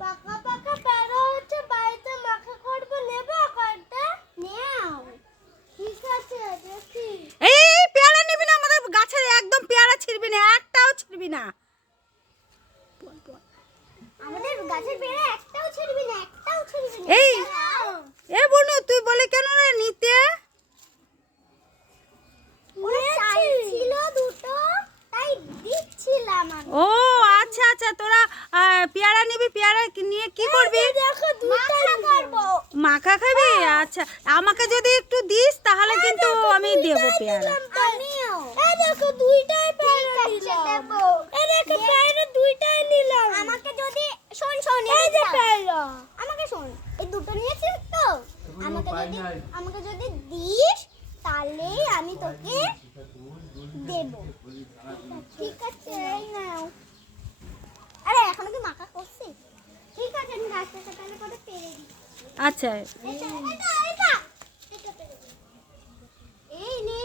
পাকা পাকা পেয়ারা হচ্ছে, বাড়িতে মাখা করবো, নেবো কয়টা? নাও। ঠিক আছে, দেখি। এই পেয়ারা নিবি না, আমাদের গাছের একদম পেয়ারা ছিড়বি না, একটাও ছিড়বি না। আমাদের গাছের পেয়ারা একটাও ছিড়বি না, একটাও ছিড়বি না। এই বনু, তুই বলে কেন রে নিতে? ওরা চাইছিল দুটো, তাই দিচ্ছিলাম আমি। ও আচ্ছা আচ্ছা, তোরা পেয়ারা নিবি, পেয়ারা নিয়ে কি করবি? দেখো দুটো করব। মাখা খাবি? আচ্ছা, আমাকে যদি একটু দিস তাহলে কিন্তু আমি দেবো পেয়ারা। আমিও। এই দেখো দুইটাই পেয়ারা নিলাম। এই দেখো পেয়ারা দুইটাই নিলাম। আমাকে যদি শোন এই যে পেয়ারা। আমাকে শোন, এই দুটো নিয়েছিস তো? আমাকে যদি দিস তাহলে আমি তোকে দেব। ঠিক আছে, এই নাও। আরে এখনো কি মাখা করছি? ঠিক আছে, আমি গাছটা তাহলে করে পেরে দিই। আচ্ছা, এই নে।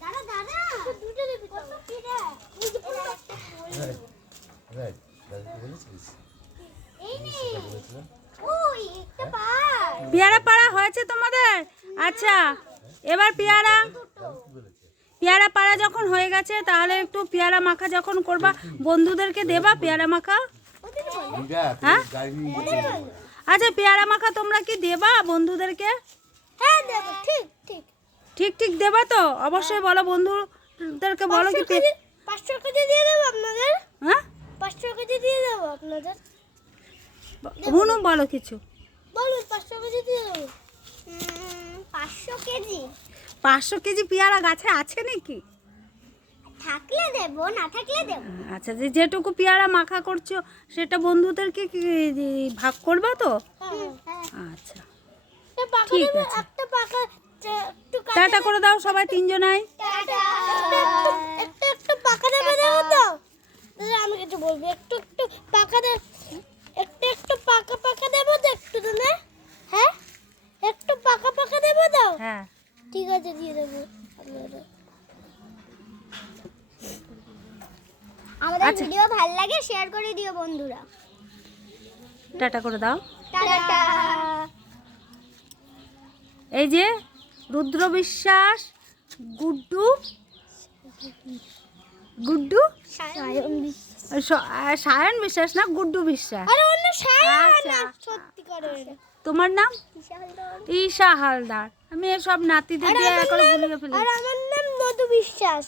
দাদা দুটো দেবি কত পিড়া? এই যে পুরো একটা এই নে। ওই একটা পার। পেয়ারা পাড়া হয়েছে তোমাদের? আচ্ছা, এবার পেয়ারা পাড়া যখন হয়ে গেছে তাহলে একটু পেয়ারা মাখা যখন করবা, বন্ধুদেরকে দেবা পেয়ারা মাখা? হ্যাঁ, আচ্ছা, পেয়ারা মাখা তোমরা কি দেবা বন্ধুদেরকে? হ্যাঁ দেব, ঠিক ঠিক। ঠিক ঠিক দেবা তো? অবশ্যই বলো, বন্ধুদেরকে বলো কি 500 কেজি দিয়ে দেব আপনাদের। হ্যাঁ, 500 কেজি দিয়ে দেব আপনাদের। বুনু বলো কিছু। বলুন 500 কেজি দিয়ে দেব। 500 কেজি 500 কেজি পেয়ারা গাছে আছে নাকি? থাকলে দেব, না থাকলে দেব। আচ্ছা, যেটুকু পেয়ারা মাখা করছো সেটা বন্ধুদেরকে কি ভাগ করবা তো? আচ্ছা, ঠিক আছে। একটা পাকা একটু টাটা করে দাও সবাই তিনজনাই। একটু পাকা দেবে দাও তো। দাদা আমি কিছু বলবো, একটু পাকা দে, একটু পাকা দেবো তো একটু দাদা। হ্যাঁ, একটু পাকা দেবো দাও। হ্যাঁ, ঠিক আছে, দিয়ে দেবো আপনারা। আমাদের আচ্ছা। ভিডিও ভালো লাগে শেয়ার করে দিও বন্ধুরা। টাটা করে দাও। টাটা। এই যে রুদ্র বিশ্বাস, গুড্ডু সায়ন বিশ্বাস না, গুড্ডু বিশ্বাস। আরে অন্য সায়ন আচ্ছা। না, সত্যি করে। তোমার নাম? ঈশা হালদার। ঈশা হালদার। আমি এসব নাতিদের দিয়ে করে ভুলিয়ে ফেলি। আর আমার নাম মধু বিশ্বাস।